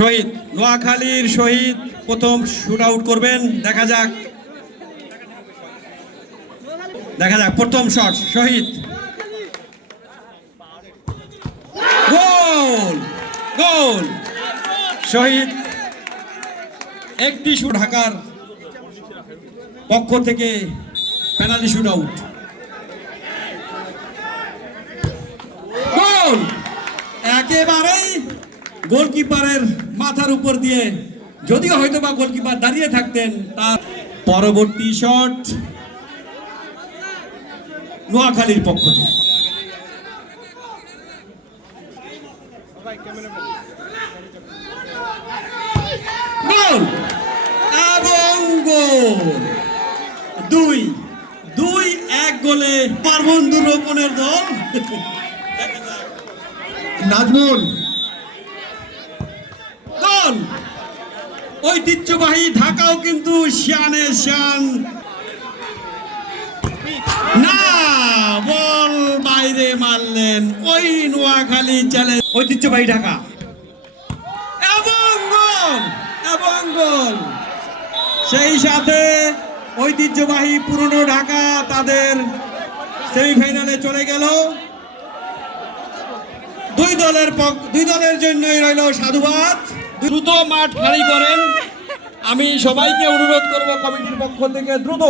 শহীদ নোয়াখালীর শহীদ প্রথম shoot out করবেন। দেখা যাক প্রথম শট শহীদ। গোল গোল শহীদ। একটি শুট ঢাকার পক্ষ থেকে পেনাল্টি শুট আউট। গোল একেবারেই গোলকিপারের মাথার উপর দিয়ে, যদিও হয়তো বা গোলকিপার দাঁড়িয়ে থাকতেন। তার পরবর্তী শট নোয়াখালীর পক্ষ থেকে। গোল এবং গোল। 2-1 গোলে পারবন্ধু রোপণের দল নাজমুল। গোল ঐতিহ্যবাহী ঢাকাও কিন্তু শানে শান না, বল বাইরে মারলেন ওই নোয়াখালী চ্যালেঞ্জ ঐতিহ্যবাহী ঢাকা এবং গোল। সেই সাথে ঐতিহ্যবাহী পুরনো ঢাকা তাদের সেমিফাইনালে চলে গেল। দুই দলের জন্যই রইল সাধুবাদ। দ্রুত মাঠ খালি করেন। আমি সবাইকে অনুরোধ করব কমিটির পক্ষ থেকে দ্রুত